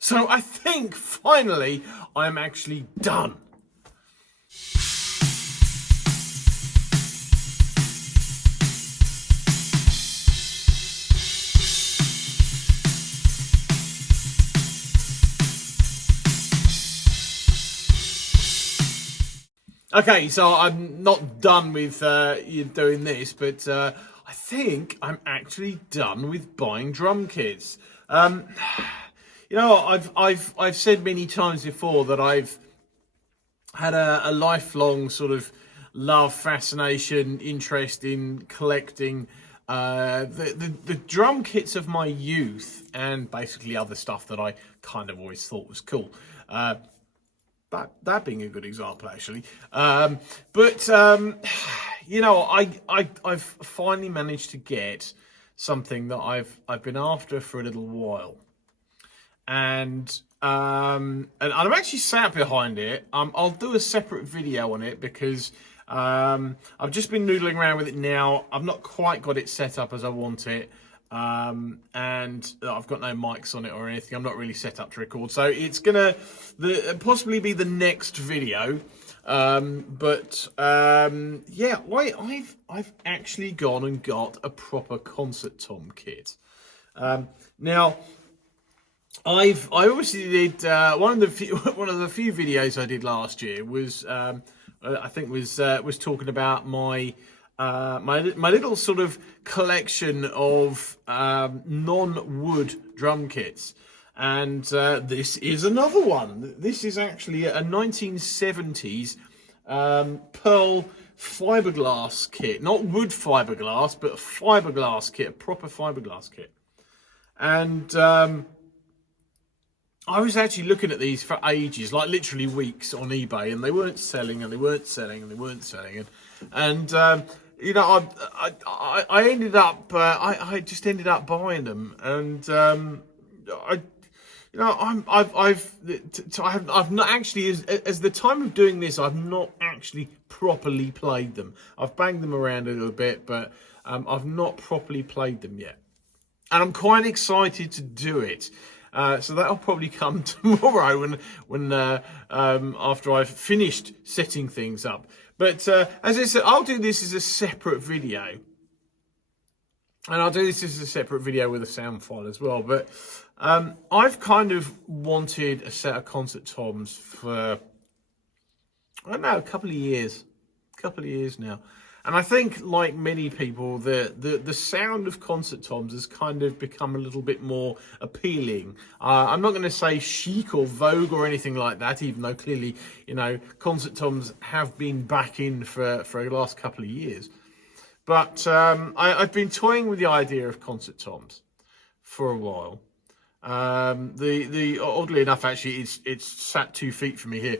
So I think finally I'm actually done. Okay, so I'm not done with you doing this, but I think I'm actually done with buying drum kits. You know, I've said many times before that I've had a lifelong sort of love, fascination, interest in collecting the drum kits of my youth, and basically other stuff that I kind of always thought was cool. That being a good example, actually. You know, I've finally managed to get something that I've been after for a little while, and I'm actually sat behind it. I'll do a separate video on it because I've just been noodling around with it now. I've not quite got it set up as I want it. And I've got no mics on it or anything. I'm not really set up to record, so it's gonna possibly be the next video. Yeah, I've actually gone and got a proper concert tom kit. Now I obviously did one of the few videos I did last year was I think was talking about my my little sort of collection of non-wood drum kits, and this is another one. This is actually a 1970s pearl fiberglass kit, not wood fiberglass, but a fiberglass kit, a proper fiberglass kit. And I was actually looking at these for ages, like literally weeks on eBay, and they weren't selling, and they weren't selling, and they weren't selling, and you know, I ended up, I just ended up buying them, and you know, I've not actually, as the time of doing this, I've not actually properly played them. I've banged them around a little bit, but I've not properly played them yet, and I'm quite excited to do it. So that'll probably come tomorrow when after I've finished setting things up. But as I said, I'll do this as a separate video, and I'll do this as a separate video with a sound file as well. But I've kind of wanted a set of concert toms for, I don't know, a couple of years now. And I think, like many people, the sound of concert toms has kind of become a little bit more appealing. I'm not going to say chic or vogue or anything like that, even though clearly, you know, concert toms have been back in for the last couple of years. But I've been toying with the idea of concert toms for a while. Oddly enough, actually, it's sat 2 feet from me here.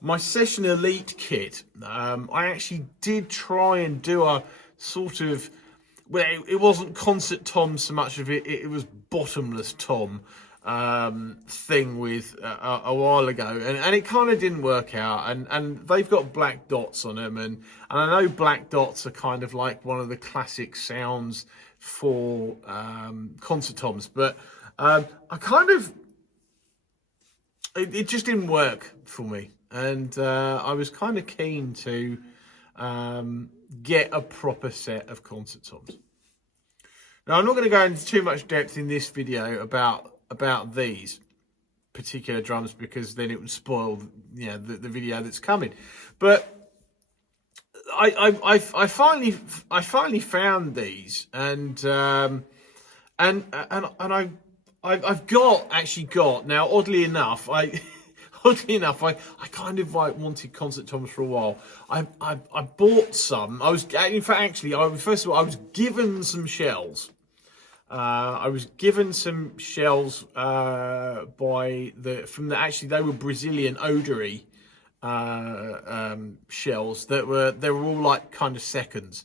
My Session Elite kit, I actually did try and do a sort of, well, it wasn't concert tom so much of it, it was bottomless tom thing with a while ago, and it kind of didn't work out, and they've got black dots on them, and I know black dots are kind of like one of the classic sounds for concert toms, but I kind of, it just didn't work for me, and I was kind of keen to get a proper set of concert toms. Now, I'm not going to go into too much depth in this video about these particular drums, because then it would spoil, you know, the video that's coming. But I finally found these, and I've actually got now. Oddly enough, I kind of like wanted concert toms for a while. I bought some. I was first of all I was given some shells. I was given some shells actually they were Brazilian Odery shells they were all like kind of seconds,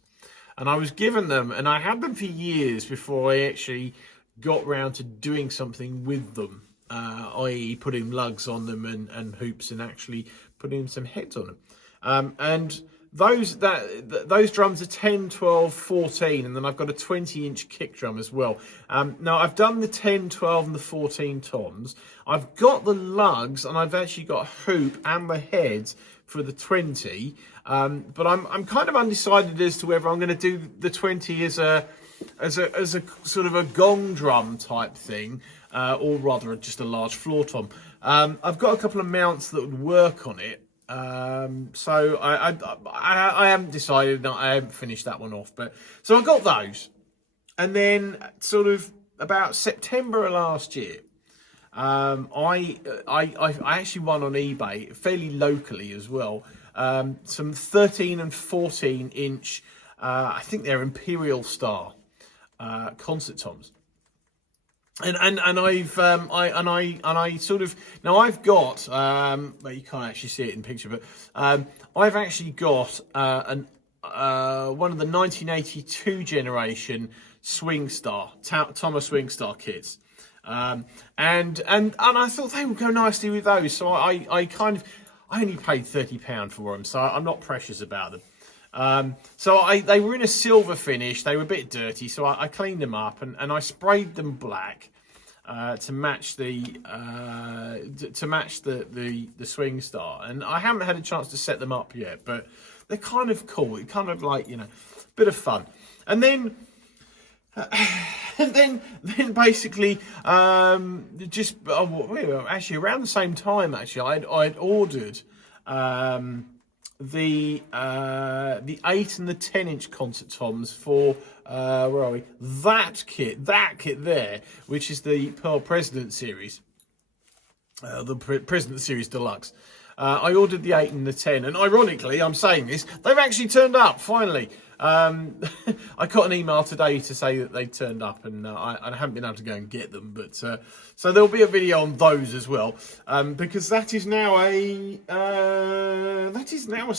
and I was given them, and I had them for years before I actually got round to doing something with them, i.e. putting lugs on them and hoops, and actually putting some heads on them. And those drums are 10, 12, 14, and then I've got a 20-inch kick drum as well. Now I've done the 10, 12, and the 14 toms. I've got the lugs, and I've actually got a hoop and the heads for the 20. But I'm kind of undecided as to whether I'm going to do the 20 as a sort of a gong drum type thing, or rather just a large floor tom. I've got a couple of mounts that would work on it. So I haven't decided. No, I haven't finished that one off. But so I got those, and then sort of about September of last year, I actually won on eBay fairly locally as well. Some 13 and 14 inch. I think they're Imperial Star concert toms. And I sort of, now I've got well, you can't actually see it in picture, but I've actually got one of the 1982 generation Swingstar Thomas Swingstar kits, and I thought they would go nicely with those, so I only paid £30 for them, so I'm not precious about them. So they were in a silver finish. They were a bit dirty, so I cleaned them up and I sprayed them black to match the Swingstar. And I haven't had a chance to set them up yet, but they're kind of cool. It's kind of like, you know, a bit of fun. And then basically just actually around the same time, actually I'd ordered the 8 and the 10-inch concert toms for where are we? That kit there, which is the Pearl President series, the President series Deluxe. I ordered the 8 and the 10, and ironically, I'm saying this, they've actually turned up finally. I got an email today to say that they turned up, and I haven't been able to go and get them, but so there'll be a video on those as well, because that is now a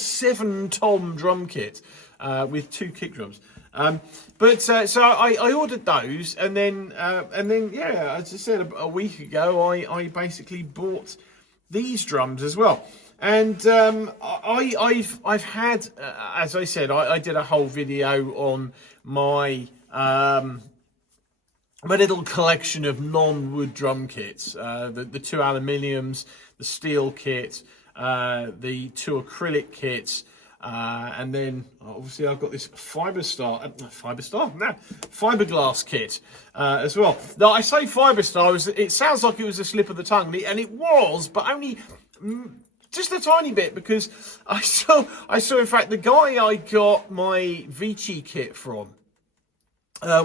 7-tom drum kit with 2 kick drums. So I ordered those, and then yeah, as I said a week ago, I basically bought these drums as well. And I've had, as I said, I did a whole video on my my little collection of non-wood drum kits, the 2 aluminiums, the steel kit, the 2 acrylic kits, and then obviously I've got this fiberglass kit as well. Now I say Fiberstar, it sounds like it was a slip of the tongue, and it was, but only just a tiny bit, because I saw in fact the guy I got my Vici kit from,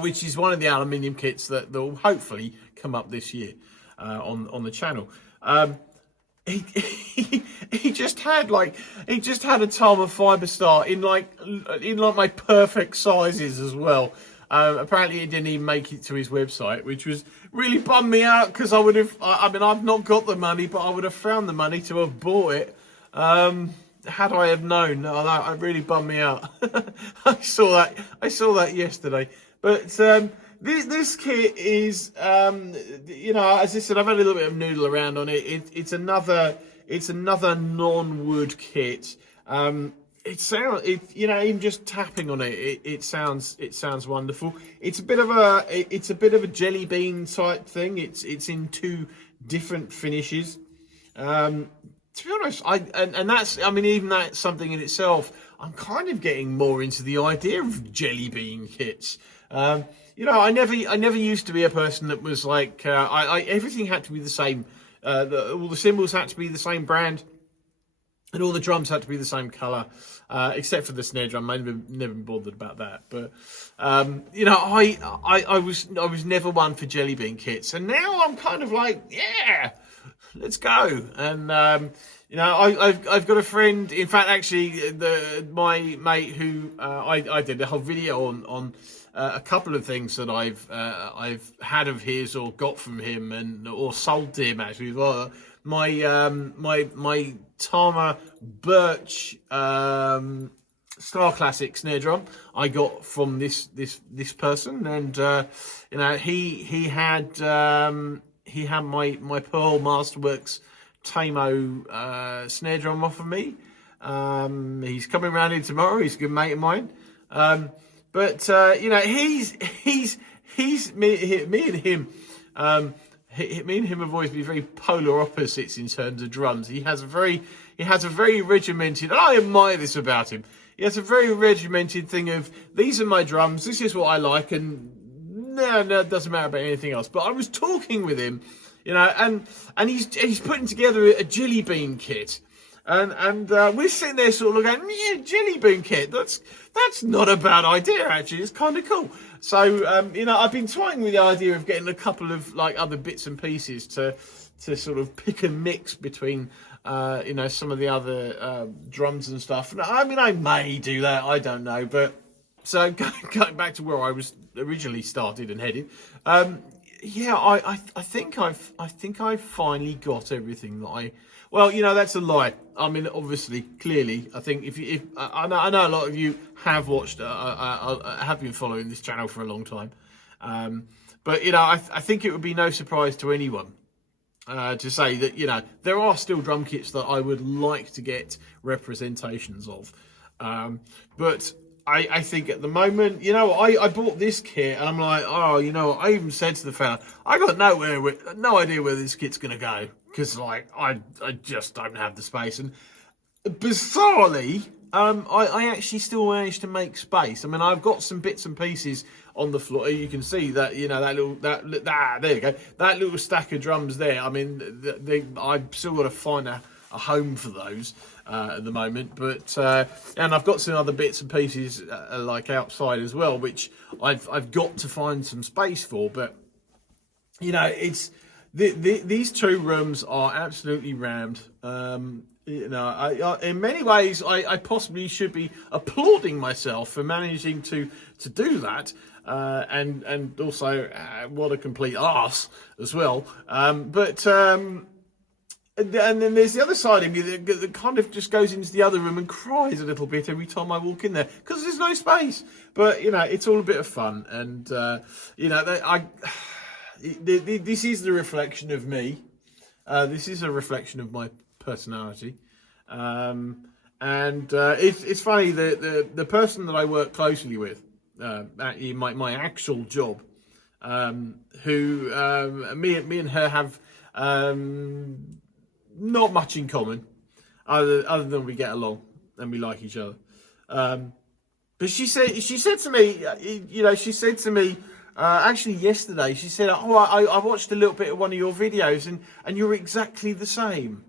which is one of the aluminium kits that will hopefully come up this year on the channel. He just had a tom of Fiberstar in my perfect sizes as well. Apparently it didn't even make it to his website, which was really bummed me out, because I would have, I mean, I've not got the money, but I would have found the money to have bought it had I have known. No, that really bummed me out. I saw that yesterday. But this kit is, you know, as I said, I've had a little bit of noodle around on it. It's another non-wood kit. You know, even just tapping on it sounds wonderful. It's a bit of a jelly bean type thing. It's in 2 different finishes. To be honest, even that's something in itself. I'm kind of getting more into the idea of jelly bean kits. You know, I never used to be a person that was like, everything had to be the same. All the cymbals had to be the same brand, and all the drums had to be the same colour, except for the snare drum. I never been bothered about that. But you know, I was never one for jelly bean kits, and now I'm kind of like, yeah, let's go. And you know, I've got a friend. In fact, actually, my mate who I did a whole video on a couple of things that I've had of his or got from him or sold to him actually. Well, my Tama Birch Star Classic snare drum I got from this person, and you know, he had my Pearl Masterworks Tamo snare drum off of me. He's coming round here tomorrow. He's a good mate of mine. You know, he's me and him. Me and him have always been very polar opposites in terms of drums. He has a very regimented. And I admire this about him. He has a very regimented thing of, these are my drums. This is what I like, and no, it doesn't matter about anything else. But I was talking with him, you know, and he's putting together a jelly bean kit. And we're sitting there sort of going, yeah, jelly bean kit. That's not a bad idea, actually. It's kind of cool. So, you know, I've been toying with the idea of getting a couple of like other bits and pieces to sort of pick and mix between, you know, some of the other drums and stuff. I mean, I may do that. I don't know. But so going back to where I was originally started and headed. Yeah, I think I've finally got everything that well, you know, that's a lie. I mean, obviously, clearly, I think if I know a lot of you have watched, have been following this channel for a long time, but you know, I think it would be no surprise to anyone to say that, you know, there are still drum kits that I would like to get representations of, but I think at the moment, you know, I bought this kit and I'm like, oh, you know, I even said to the fella, I got no idea where this kit's gonna go, because like I just don't have the space. And bizarrely, I actually still managed to make space. I mean, I've got some bits and pieces on the floor. You can see that, you know, there you go, that little stack of drums there. I mean, I've still got to find a home for those at the moment, but and I've got some other bits and pieces like outside as well, which I've got to find some space for. But you know, it's these two rooms are absolutely rammed. You know, in many ways, I possibly should be applauding myself for managing to do that, and also what a complete arse as well. And then there's the other side of me that kind of just goes into the other room and cries a little bit every time I walk in there, because there's no space. But, you know, it's all a bit of fun. And, you know, this is the reflection of me. This is a reflection of my personality. It's funny, the person that I work closely with, my actual job, who me and her have... not much in common, other than we get along and we like each other. But she said to me, you know, actually yesterday, she said, oh, I watched a little bit of one of your videos and you're exactly the same.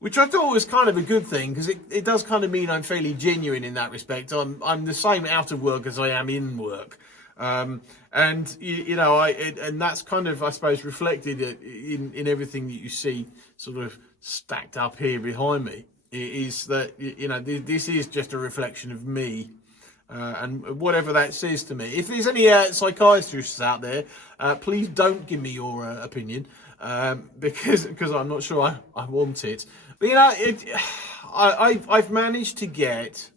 Which I thought was kind of a good thing, because it does kind of mean I'm fairly genuine in that respect. I'm the same out of work as I am in work. And you know, and that's kind of, I suppose, reflected in everything that you see sort of stacked up here behind me, is that, you know, this is just a reflection of me, and whatever that says to me. If there's any psychiatrists out there, please don't give me your opinion, because I'm not sure I want it. But you know, I've managed to get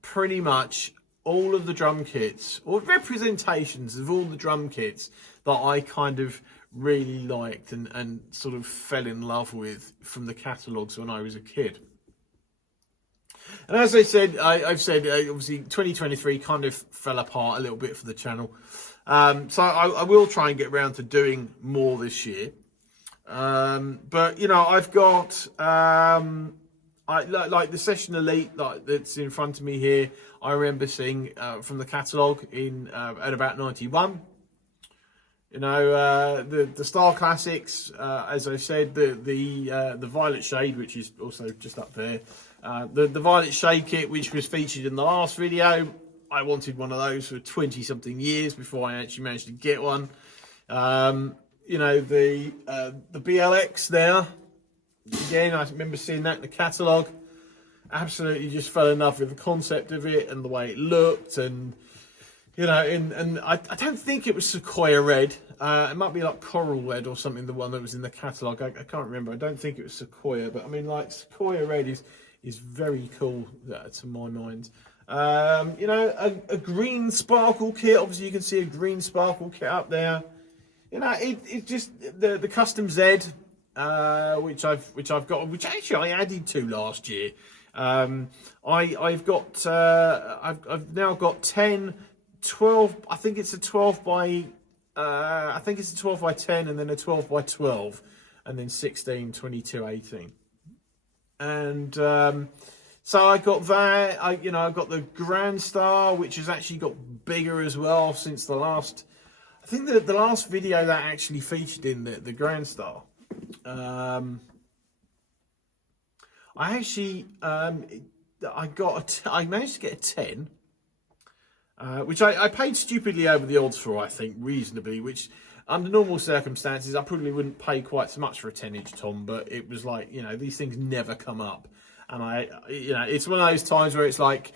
pretty much all of the drum kits, or representations of all the drum kits that I kind of really liked and sort of fell in love with from the catalogues when I was a kid. And as I said, I've said, obviously 2023 kind of fell apart a little bit for the channel. So I will try and get around to doing more this year. But, you know, I've got... like the Session Elite that's in front of me here, I remember seeing from the catalogue in at about 91. You know, the Star Classics, as I said, the Violet Shade, which is also just up there. The Violet Shade kit, which was featured in the last video. I wanted one of those for 20-something years before I actually managed to get one. You know, the BLX there. Again, I remember seeing that in the catalogue. Absolutely just fell in love with the concept of it and the way it looked. And, you know, and I don't think it was Sequoia Red. It might be like Coral Red or something, the one that was in the catalogue. I can't remember. I don't think it was Sequoia. But, I mean, like, Sequoia Red is very cool to my mind. You know, a green sparkle kit. Obviously, you can see a green sparkle kit up there. You know, it just... The Custom Z... which I've got, which actually I added to last year. I've now got 10, 12. I think it's a 12 by. I think it's a 12 by 10, and then a 12 by 12, and then 16, 22, 18. And so I got that. I've got the Grand Star, which has actually got bigger as well since the last. I think the last video that actually featured in the Grand Star. I actually I managed to get a 10, which I paid stupidly over the odds for. I think reasonably, which under normal circumstances I probably wouldn't pay quite so much for a 10-inch tom, but it was like, these things never come up, and it's one of those times where it's like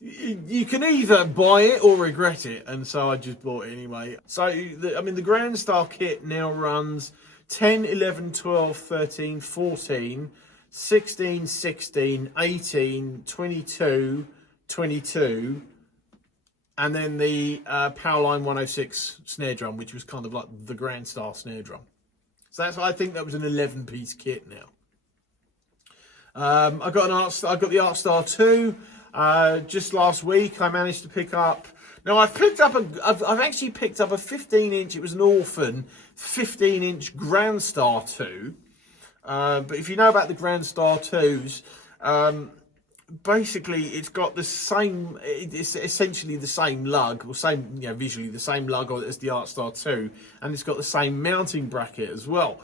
you can either buy it or regret it, and so I just bought it anyway. So the Grand Star kit now runs 10, 11, 12, 13, 14, 16, 16, 18, 22, 22, and then the Powerline 106 snare drum, which was kind of like the Grand Star snare drum. So I think that was an 11-piece kit now. I got the Artstar 2 just last week. I managed to pick up. Now I've actually picked up a 15-inch. It was an orphan 15-inch Grand Star 2. But if you know about the Grand Star 2s, basically it's got the same. It's essentially the same lug, or visually the same lug as the Artstar 2, and it's got the same mounting bracket as well.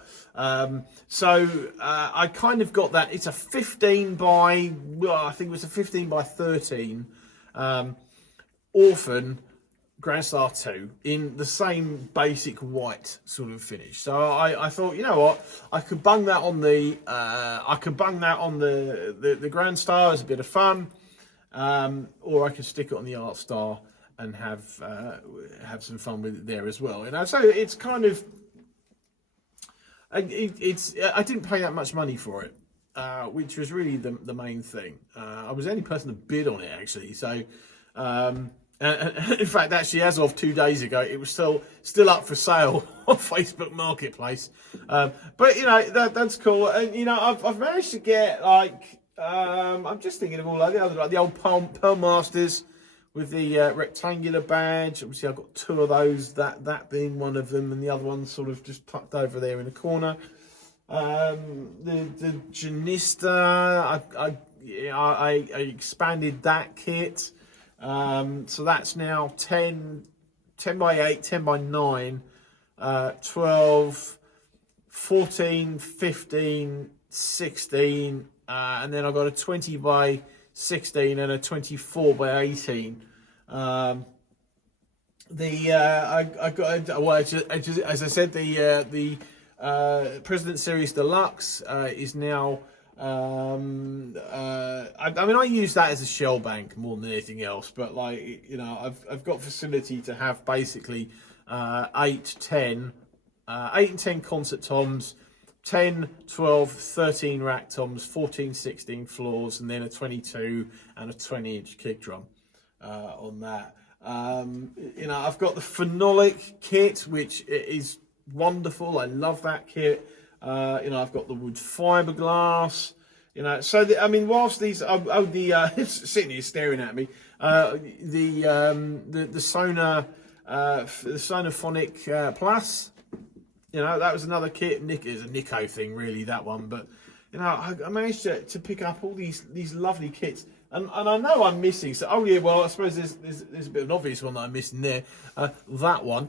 So I kind of got that. It's a 15 by, I think it was a 15 by 13 orphan Grand Star 2 in the same basic white sort of finish. So I thought, you know what, I could bung that on the the Grand Star as a bit of fun, or I could stick it on the Artstar and have some fun with it there as well. So it's kind of I didn't pay that much money for it, which was really the main thing. I was the only person to bid on it actually. So. In fact, actually, as of 2 days ago, it was still up for sale on Facebook Marketplace. But that's cool. And I've managed to get I'm just thinking of all the other, like the old Pearl Masters with the rectangular badge. Obviously, I've got 2 of those. That being one of them, and the other one sort of just tucked over there in the corner. The Janista, I expanded that kit. So that's now 10 by 8, 10 by 9, 12, 14, 15, 16, and then I've got a 20 by 16 and a 24 by 18. I got, as I said, the President Series Deluxe is now. I use that as a shell bank more than anything else, but I've got facility to have basically 8 and 10 concert toms, 10, 12, 13 rack toms, 14, 16 floors, and then a 22 and a 20-inch kick drum on that. I've got the Phenolic kit, which is wonderful. I love that kit. I've got the wood fiberglass, so whilst these, it's sitting here staring at me, the Sonophonic Plus, that was another kit. It's a Nico thing, really, that one, but, I managed to pick up all these lovely kits, and I know I'm missing, so, I suppose there's a bit of an obvious one that I'm missing there, that one.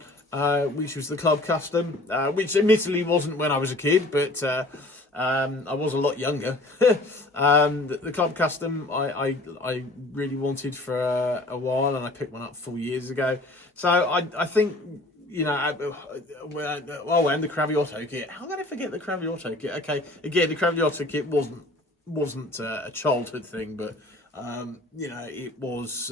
Which was the Club Custom, which admittedly wasn't when I was a kid, but I was a lot younger. The Club Custom I really wanted for a while, and I picked one up 4 years ago. So I think, and the Craviotto kit. How did I forget the Craviotto kit? Okay, again, the Craviotto kit wasn't a childhood thing, but it was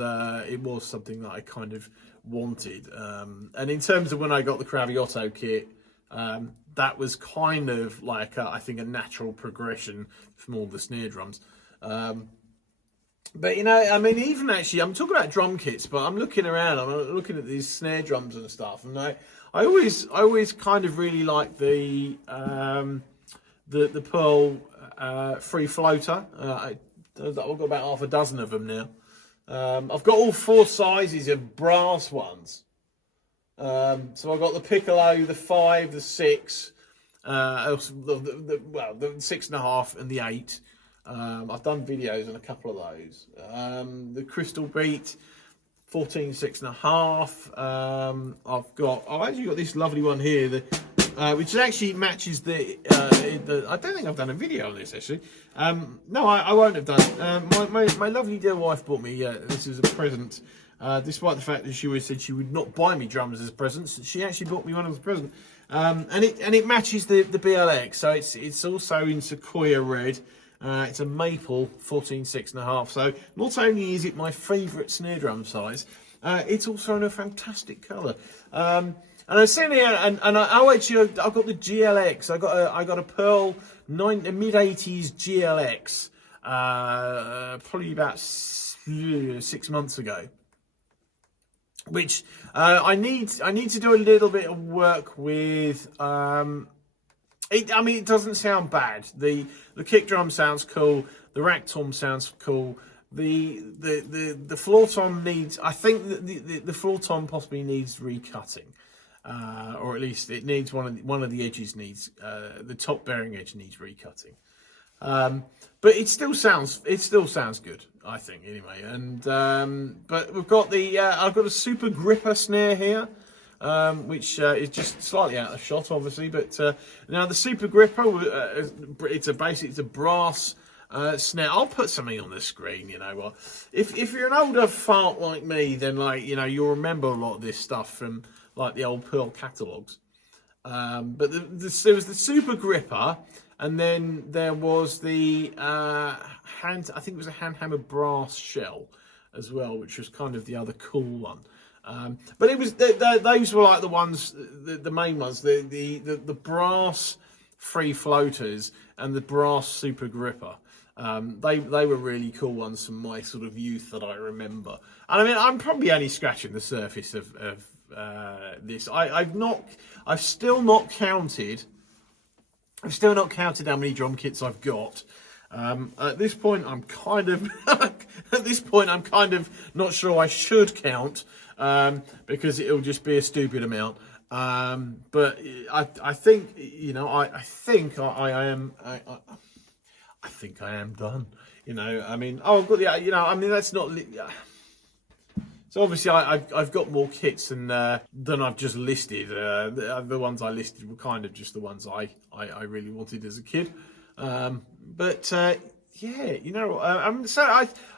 something that I kind of wanted, and in terms of when I got the Craviotto kit, that was kind of like I think a natural progression from all the snare drums, but even actually, I'm talking about drum kits, but I'm looking around, I'm looking at these snare drums and stuff, and I always kind of really like the the pearl free floater. I've got about half a dozen of them now. I've got all 4 sizes of brass ones. So I've got the piccolo, the 5, the 6, the 6.5 and the 8. I've done videos on a couple of those. The crystal beat, 14 6.5. I've actually got this lovely one here, which actually matches the. I don't think I've done a video on this actually. No, I won't have done. My lovely dear wife bought me this as a present. Despite the fact that she always said she would not buy me drums as presents, she actually bought me one as a present. And it matches the BLX, so it's also in sequoia red. It's a maple 14 6.5. So not only is it my favourite snare drum size, it's also in a fantastic colour. And I'm sitting here, and I've got the GLX. I got a Pearl mid 80s GLX, probably about 6 months ago. Which I need to do a little bit of work with. It doesn't sound bad. The kick drum sounds cool. The rack tom sounds cool. The floor tom needs. I think that the floor tom possibly needs recutting, or at least it needs one of the edges needs the top bearing edge needs recutting. But it still sounds good, I think, anyway. And but we've got I've got a super gripper snare here, which is just slightly out of shot, obviously. But now the super gripper, it's a brass snare. I'll put something on the screen. You know what? If you're an older fart like me, then you'll remember a lot of this stuff from like the old Pearl catalogues. But there was the super gripper. And then there was the I think it was a hand hammer brass shell as well, which was kind of the other cool one. But it was those were like the ones, the main ones, the brass free floaters and the brass super gripper. They were really cool ones from my sort of youth that I remember. And I mean, I'm probably only scratching the surface of this. I've still not counted how many drum kits I've got. At this point, I'm kind of not sure I should count, because it'll just be a stupid amount. But I think I am done. I mean, that's not. So obviously I've got more kits than I've just listed. The ones I listed were kind of just the ones I really wanted as a kid. So I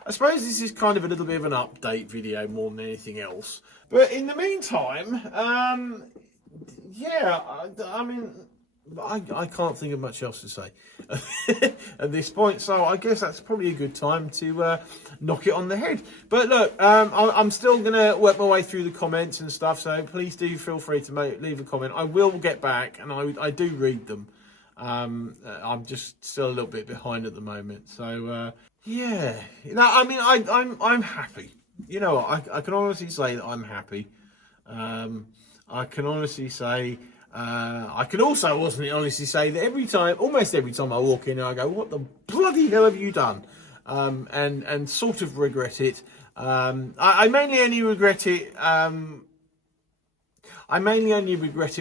suppose this is kind of a little bit of an update video more than anything else. But in the meantime, I can't think of much else to say at this point, so I guess that's probably a good time to knock it on the head. But look, I'm still going to work my way through the comments and stuff, so please do feel free to leave a comment. I will get back, and I do read them. I'm just still a little bit behind at the moment, so I'm happy. I can honestly say that I'm happy. I can honestly say. I can also honestly say that almost every time I walk in, I go, "What the bloody hell have you done?" And sort of regret it. I mainly only regret it.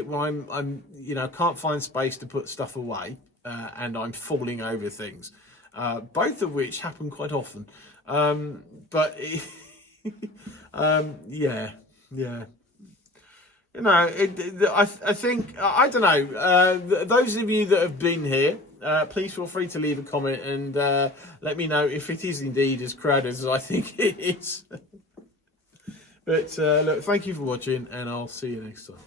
When I'm can't find space to put stuff away, and I'm falling over things, both of which happen quite often. Yeah. I think, I don't know, those of you that have been here, please feel free to leave a comment and let me know if it is indeed as crowded as I think it is. But look, thank you for watching, and I'll see you next time.